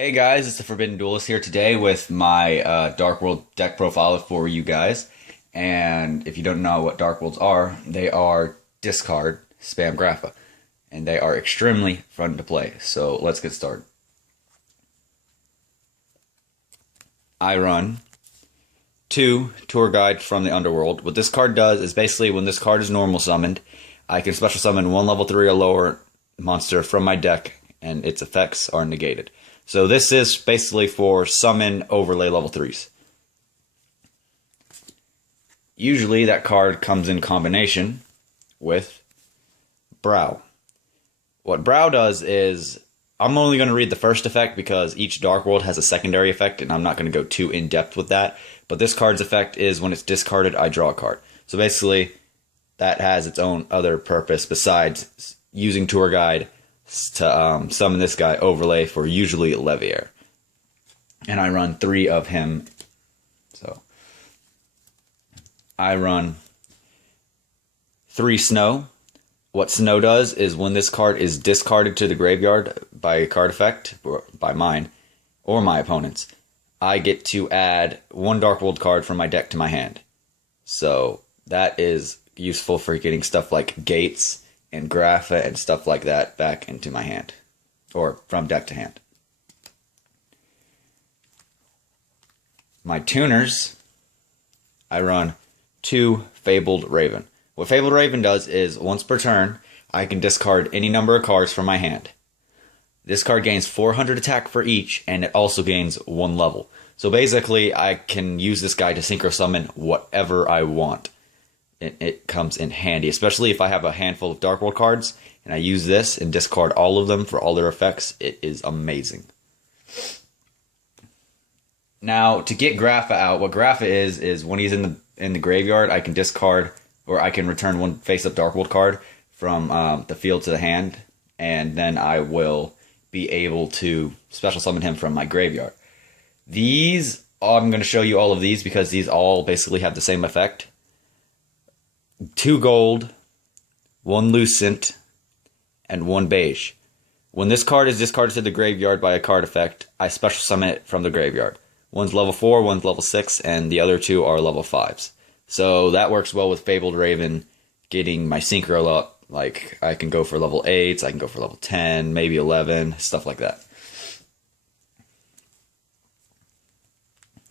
Hey guys, it's the Forbidden Duelist here today with my Dark World deck profile for you guys. And if you don't know what Dark Worlds are, they are discard spam grapha. And they are extremely fun to play. So let's get started. I run 2 Tour Guide from the Underworld. What this card does is basically when this card is normal summoned, I can special summon one level 3 or lower monster from my deck and its effects are negated. So this is basically for summon overlay level 3s. Usually that card comes in combination with Brow. What Brow does is, I'm only going to read the first effect because each Dark World has a secondary effect and I'm not going to go too in depth with that. But this card's effect is when it's discarded, I draw a card. So basically that has its own other purpose besides using Tour Guide to summon this guy overlay for usually Levier. And I run 3 of him. So I run 3 Snow. What Snow does is when this card is discarded to the graveyard by a card effect, or by mine, or my opponent's, I get to add 1 Dark World card from my deck to my hand. So that is useful for getting stuff like Gates and Grapha and stuff like that back into my hand. Or from deck to hand. My tuners, I run 2 Fabled Raven. What Fabled Raven does is, once per turn, I can discard any number of cards from my hand. This card gains 400 attack for each, and it also gains 1 level. So basically, I can use this guy to synchro summon whatever I want. It comes in handy, especially if I have a handful of Dark World cards, and I use this and discard all of them for all their effects. It is amazing. Now, to get Grapha out, what Grapha is when he's in the graveyard, I can discard, or I can return 1 face-up Dark World card from the field to the hand, and then I will be able to special summon him from my graveyard. These, I'm going to show you all of these because these all basically have the same effect. 2 gold, 1 lucent, and 1 beige. When this card is discarded to the graveyard by a card effect, I special summon it from the graveyard. One's level 4, one's level 6, and the other 2 are level 5s. So that works well with Fabled Raven getting my synchro up. Like, I can go for level 8s, I can go for level 10, maybe 11, stuff like that.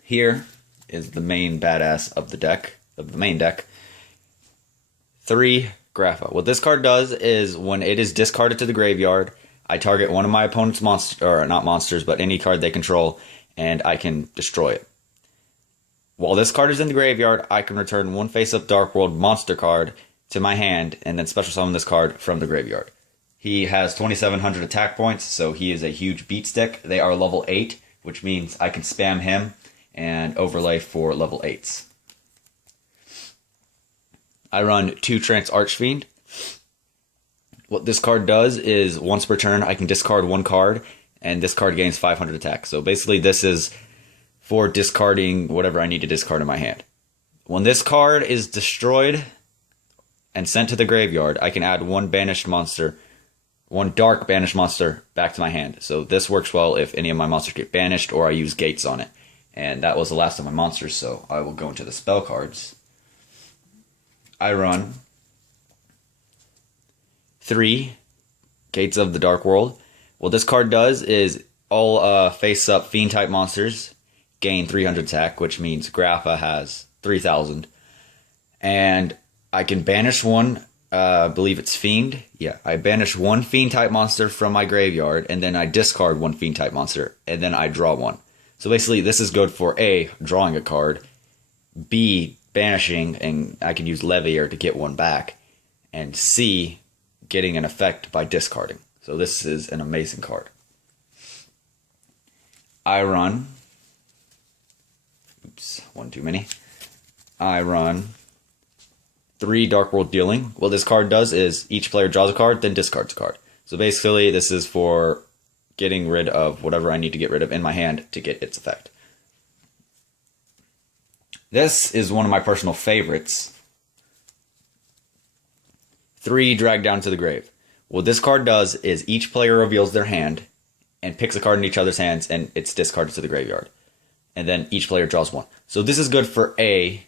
Here is the main badass of the deck, of the main deck. 3 Grapha. What this card does is when it is discarded to the graveyard, I target one of my opponent's monsters, or not monsters, but any card they control, and I can destroy it. While this card is in the graveyard, I can return 1 face-up Dark World monster card to my hand, and then special summon this card from the graveyard. He has 2,700 attack points, so he is a huge beat stick. They are level 8, which means I can spam him and overlay for level 8s. I run 2 Trance Archfiend. What this card does is, once per turn, I can discard 1 card, and this card gains 500 attack. So basically, this is for discarding whatever I need to discard in my hand. When this card is destroyed and sent to the graveyard, I can add 1 banished monster, 1 dark banished monster back to my hand. So this works well if any of my monsters get banished or I use gates on it. And that was the last of my monsters, so I will go into the spell cards. I run 3 Gates of the Dark World. What this card does is all face-up fiend-type monsters gain 300 attack, which means Grapha has 3,000. And I can banish 1, I believe it's Fiend. Yeah, I banish 1 fiend-type monster from my graveyard, and then I discard 1 fiend-type monster, and then I draw 1. So basically, this is good for A, drawing a card, B, banishing, and I can use Levier to get 1 back, and C, getting an effect by discarding. So this is an amazing card. I run, oops, 1 too many. I run 3 Dark World Dueling. What this card does is each player draws a card, then discards a card. So basically, this is for getting rid of whatever I need to get rid of in my hand to get its effect. This is one of my personal favorites. 3 Drag Down to the Grave. What this card does is each player reveals their hand, and picks a card in each other's hands, and it's discarded to the graveyard. And then each player draws one. So this is good for A,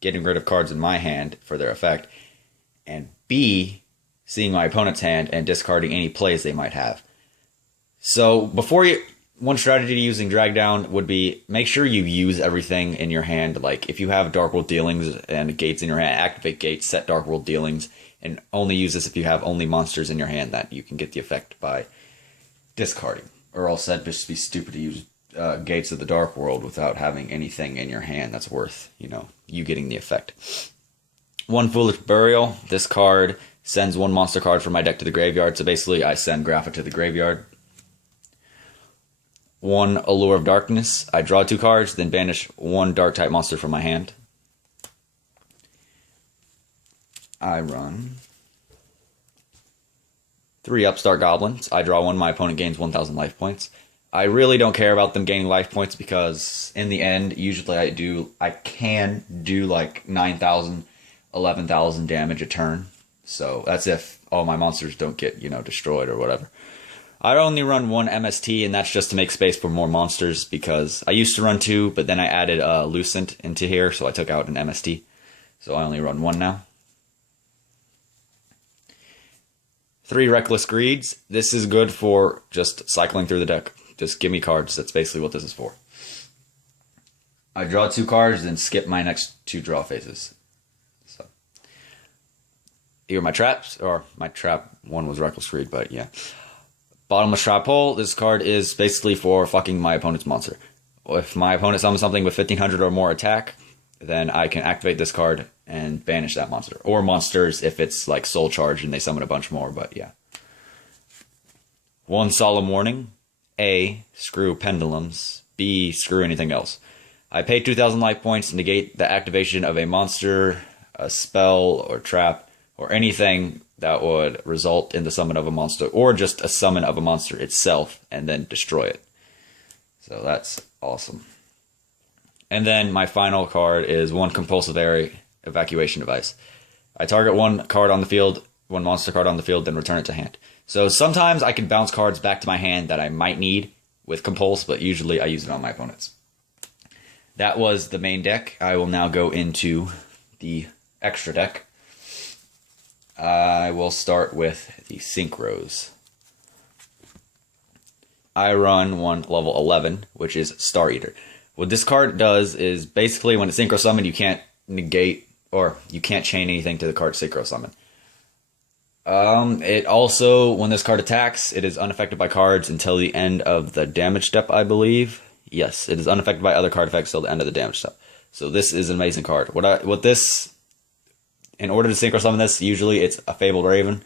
getting rid of cards in my hand for their effect, and B, seeing my opponent's hand and discarding any plays they might have. So one strategy to using drag down would be make sure you use everything in your hand. Like if you have Dark World Dealings and gates in your hand, activate gates, set Dark World Dealings, and only use this if you have only monsters in your hand that you can get the effect by discarding. Or else that'd just be stupid to use Gates of the Dark World without having anything in your hand that's worth, you getting the effect. One Foolish Burial. This card sends one monster card from my deck to the graveyard. So basically, I send Grapha to the graveyard. One Allure of Darkness. I draw 2 cards, then banish one dark type monster from my hand. I run 3 Upstart Goblins. I draw one, my opponent gains 1,000 life points. I really don't care about them gaining life points because in the end, usually I can do like 9,000, 11,000 damage a turn. So that's if all my monsters don't get, destroyed or whatever. I only run 1 MST, and that's just to make space for more monsters because I used to run 2, but then I added Lucent into here, so I took out an MST. So I only run 1 now. 3 Reckless Greeds. This is good for just cycling through the deck. Just give me cards. That's basically what this is for. I draw 2 cards, then skip my next 2 draw phases. So here are my traps, or my trap 1 was Reckless Greed, but yeah. Bottomless Trap Hole. This card is basically for fucking my opponent's monster. If my opponent summons something with 1,500 or more attack, then I can activate this card and banish that monster. Or monsters if it's like Soul Charge and they summon a bunch more, but yeah. 1 Solemn Warning. A, screw pendulums. B, screw anything else. I pay 2,000 life points to negate the activation of a monster, a spell, or trap, or anything that would result in the summon of a monster, or just a summon of a monster itself, and then destroy it. So that's awesome. And then my final card is 1 Compulsive Area Evacuation Device. I target 1 card on the field, 1 monster card on the field, then return it to hand. So sometimes I can bounce cards back to my hand that I might need with Compulse, but usually I use it on my opponents. That was the main deck. I will now go into the extra deck. I will start with the Synchros. I run 1 level 11, which is Star Eater. What this card does is basically when it's Synchro Summon, you can't negate or you can't chain anything to the card Synchro Summon. It also, when this card attacks, it is unaffected by cards until the end of the damage step, I believe. Yes, it is unaffected by other card effects till the end of the damage step. So this is an amazing card. In order to Synchro Summon this, usually it's a Fabled Raven.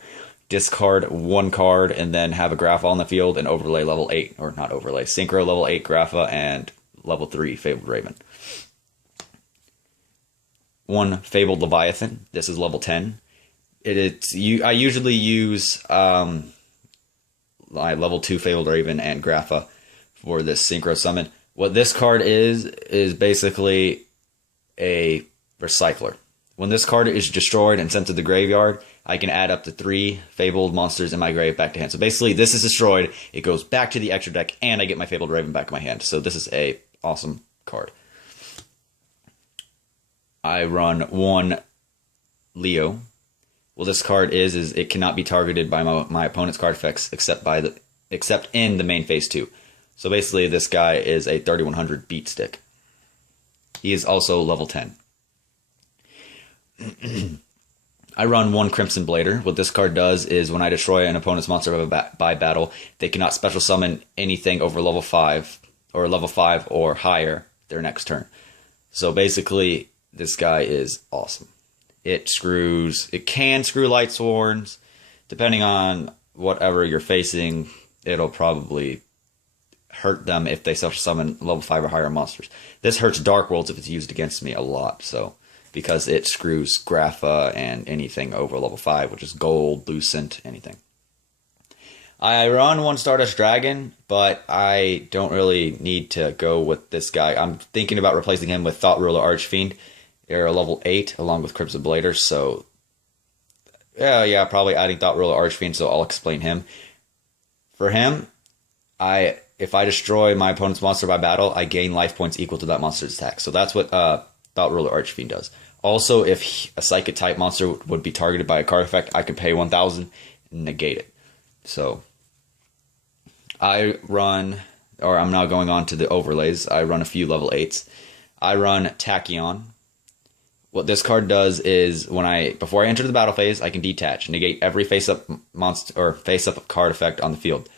Discard 1 card and then have a Grapha on the field and overlay level 8, or not overlay, Synchro level 8 Grapha and level 3 Fabled Raven. 1 Fabled Leviathan. This is level 10. I usually use my level 2 Fabled Raven and Grapha for this Synchro Summon. What this card is basically a Recycler. When this card is destroyed and sent to the graveyard, I can add up to 3 Fabled monsters in my grave back to hand. So basically, this is destroyed, it goes back to the extra deck, and I get my Fabled Raven back in my hand. So this is a awesome card. I run 1 Leo. Well, this card is it cannot be targeted by my opponent's card effects except in the main phase 2. So basically, this guy is a 3100 beat stick. He is also level 10. I run 1 Crimson Blader. What this card does is when I destroy an opponent's monster by battle, they cannot special summon anything over level 5 or higher their next turn. So basically, this guy is awesome. It can screw Light Swords. Depending on whatever you're facing, it'll probably hurt them if they special summon level 5 or higher monsters. This hurts Dark Worlds if it's used against me a lot, because it screws Grapha and anything over level 5, which is Gold, Lucent, anything. I run 1 Stardust Dragon, but I don't really need to go with this guy. I'm thinking about replacing him with Thought Ruler Archfiend. They're a level 8 along with Crimson Blader, so yeah, probably adding Thought Ruler Archfiend, so I'll explain him. For him, if I destroy my opponent's monster by battle, I gain life points equal to that monster's attack. So that's what Thought Ruler Archfiend does. Also, if a psychic type monster would be targeted by a card effect, I could pay 1,000 and negate it. So I run, or I'm now going on to the overlays. I run a few level 8s. I run Tachyon. What this card does is before I enter the battle phase, I can detach, negate every face-up monster or face-up card effect on the field.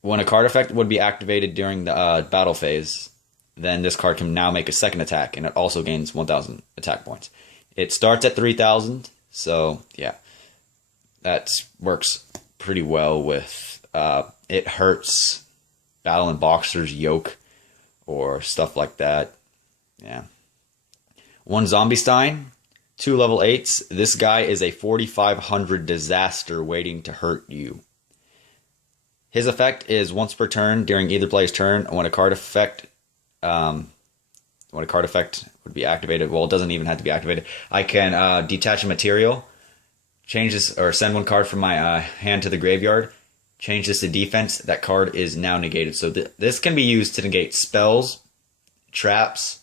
When a card effect would be activated during the battle phase, then this card can now make a second attack, and it also gains 1,000 attack points. It starts at 3,000, so yeah, that works pretty well with it hurts Battle and Boxer's Yoke or stuff like that. Yeah. One Zombie Stein, 2 level 8s. This guy is a 4,500 disaster waiting to hurt you. His effect is once per turn during either player's turn. When a card effect would be activated, well, it doesn't even have to be activated. I can detach a material, change this, or send one card from my hand to the graveyard, change this to defense. That card is now negated. So this can be used to negate spells, traps,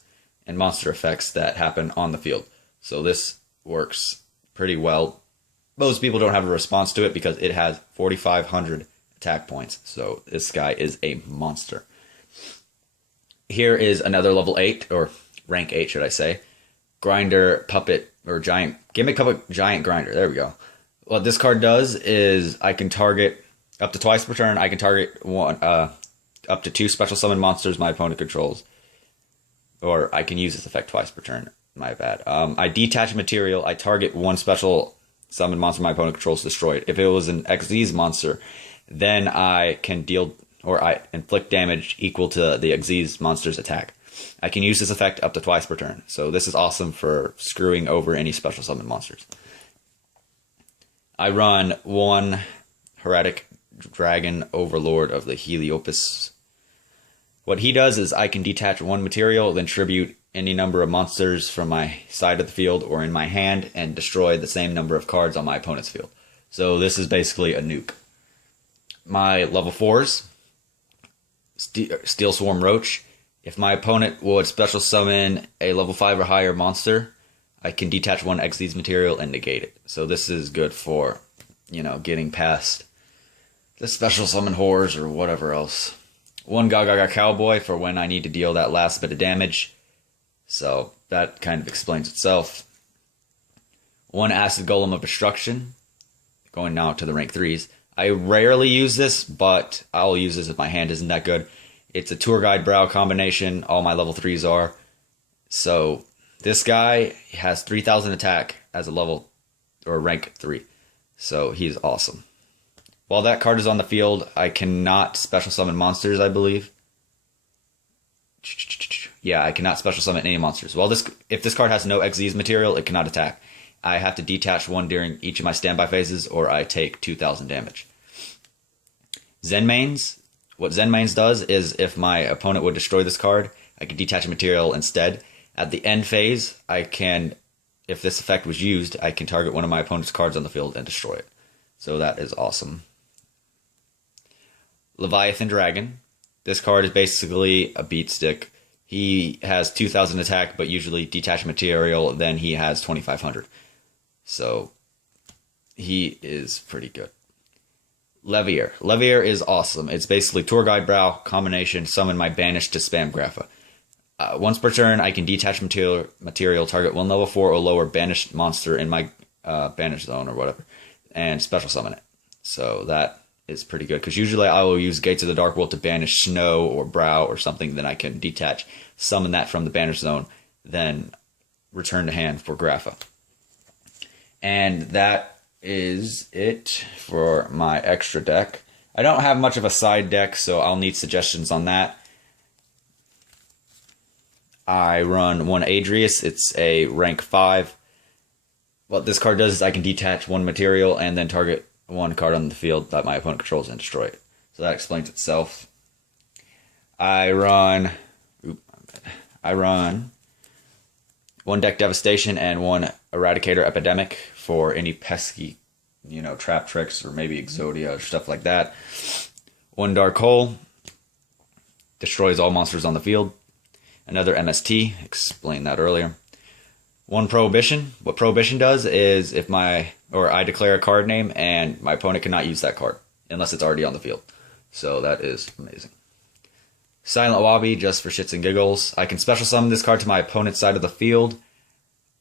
and monster effects that happen on the field. So this works pretty well. Most people don't have a response to it because it has 4,500 attack points. So this guy is a monster. Here is another level 8, or rank 8 should I say. Grinder, Puppet, or Giant, Gimmick Puppet, Giant Grinder. There we go. What this card does is I can target, up to twice per turn, I can target up to 2 special summon monsters my opponent controls. Or I can use this effect twice per turn. My bad. I detach material. I target 1 special summon monster my opponent controls, destroy it. If it was an Xyz monster, then I can deal, or I inflict damage equal to the Xyz monster's attack. I can use this effect up to twice per turn. So this is awesome for screwing over any special summon monsters. I run 1 Heretic Dragon Overlord of the Heliopus. What he does is I can detach 1 material, then tribute any number of monsters from my side of the field or in my hand, and destroy the same number of cards on my opponent's field. So this is basically a nuke. My level 4s, Steel Swarm Roach. If my opponent would special summon a level 5 or higher monster, I can detach 1 Xyz material and negate it. So this is good for, getting past the special summon horrors or whatever else. 1 Gaga Cowboy for when I need to deal that last bit of damage. So that kind of explains itself. 1 Acid Golem of Destruction. Going now to the rank 3s. I rarely use this, but I'll use this if my hand isn't that good. It's a Tour Guide Brow combination. All my level 3s are. So this guy has 3,000 attack as a level, or rank 3. So he's awesome. While that card is on the field, I cannot special summon monsters, I believe. Yeah, I cannot special summon any monsters. Well, if this card has no Xyz material, it cannot attack. I have to detach 1 during each of my standby phases, or I take 2,000 damage. Zenmaines. What Zenmaines does is if my opponent would destroy this card, I can detach a material instead. At the end phase, if this effect was used, I can target 1 of my opponent's cards on the field and destroy it. So that is awesome. Leviathan Dragon. This card is basically a beat stick. He has 2,000 attack, but usually detach material, then he has 2,500. So he is pretty good. Levier. Levier is awesome. It's basically Tour Guide Brow combination, summon my banished to spam Grapha. Once per turn, I can detach material, target 1 level 4 or lower banished monster in my banished zone or whatever, and special summon it. So that is pretty good, because usually I will use Gates of the Dark World to banish Snow or Brow or something, then I can detach, summon that from the banished zone, then return to hand for Grapha. And that is it for my extra deck. I don't have much of a side deck, so I'll need suggestions on that. I run 1 Adrius. It's a rank 5. What this card does is I can detach 1 material and then target 1 card on the field that my opponent controls and destroy it. So that explains itself. I run 1 Deck Devastation and 1 Eradicator Epidemic for any pesky, trap tricks or maybe Exodia or stuff like that. 1 Dark Hole, destroys all monsters on the field. Another MST, explained that earlier. 1 Prohibition. What Prohibition does is if I declare a card name and my opponent cannot use that card unless it's already on the field. So that is amazing. Silent Wabi, just for shits and giggles. I can special summon this card to my opponent's side of the field,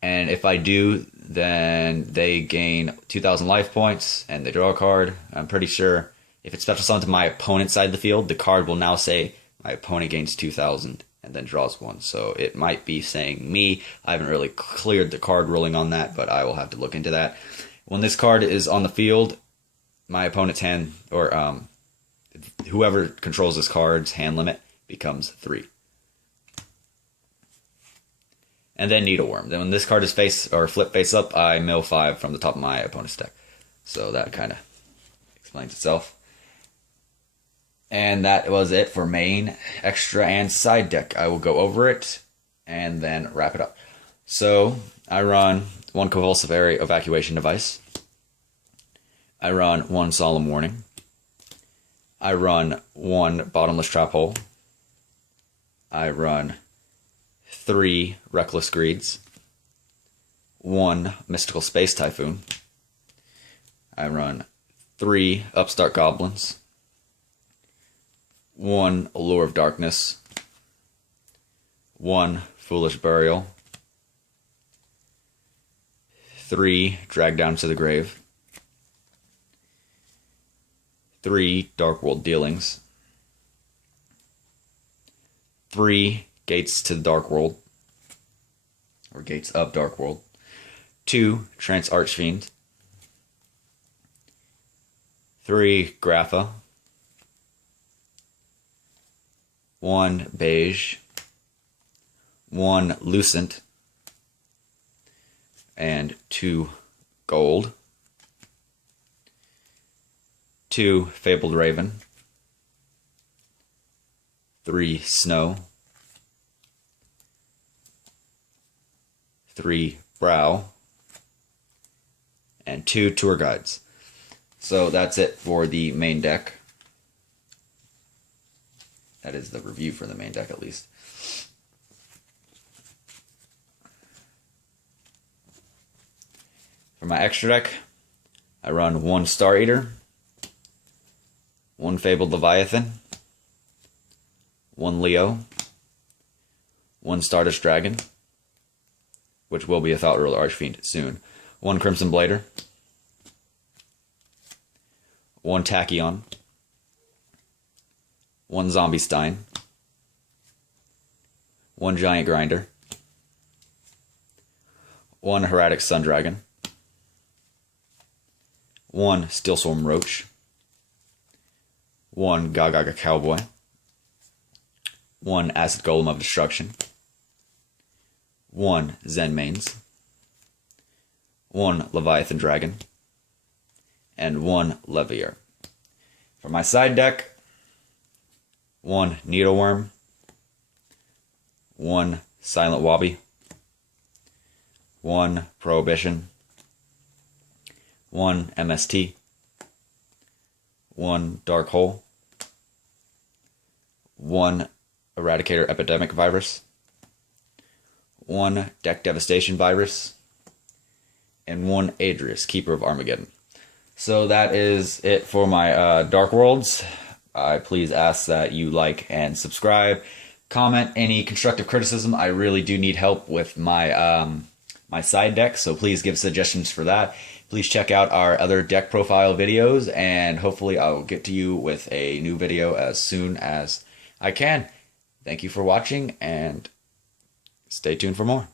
and if I do, then they gain 2,000 life points and they draw a card. I'm pretty sure if it's special summoned to my opponent's side of the field, the card will now say my opponent gains 2,000 and then draws 1. So it might be saying me. I haven't really cleared the card ruling on that, but I will have to look into that. When this card is on the field, my opponent's hand, or whoever controls this card's hand limit, becomes 3. And then Needleworm. Then when this card is flip face up, I mill 5 from the top of my opponent's deck. So that kind of explains itself. And that was it for main, extra, and side deck. I will go over it and then wrap it up. So I run 1 Convulsive Area Evacuation Device. I run 1 Solemn Warning. I run 1 Bottomless Trap Hole. I run 3 Reckless Greeds. 1 Mystical Space Typhoon. I run 3 Upstart Goblins. 1 Allure of Darkness. 1 Foolish Burial. 3 Drag Down to the Grave. 3 Dark World Dealings. 3 Gates to the Dark World, or Gates of Dark World. 2 Trance Archfiend. 3 Grapha. 1 Beige. 1 Lucent. And 2 Gold. 2 Fabled Raven. 3 Snow. 3 Brow. And 2 Tour Guides. So that's it for the main deck. That is the review for the main deck, at least. For my extra deck, I run 1 Star Eater, 1 Fabled Leviathan, 1 Leo, 1 Stardust Dragon, which will be a Thought Ruler Archfiend soon, 1 Crimson Blader, 1 Tachyon, 1 Zombie Stein, 1 Giant Grinder, 1 Heraldic Sun Dragon, 1 Steelswarm Roach, 1 Gagaga Cowboy, 1 Acid Golem of Destruction, 1 Zen Mains, 1 Leviathan Dragon, and 1 Levier. For my side deck, 1 Needleworm, 1 Silent Wabi, 1 Prohibition, 1 MST, 1 Dark Hole, 1 Eradicator Epidemic Virus, 1 Deck Devastation Virus, and 1 Adrius, Keeper of Armageddon. So that is it for my Dark Worlds. I please ask that you like and subscribe. Comment any constructive criticism. I really do need help with my my side deck, so please give suggestions for that. Please check out our other deck profile videos, and hopefully I will get to you with a new video as soon as I can. Thank you for watching, and stay tuned for more.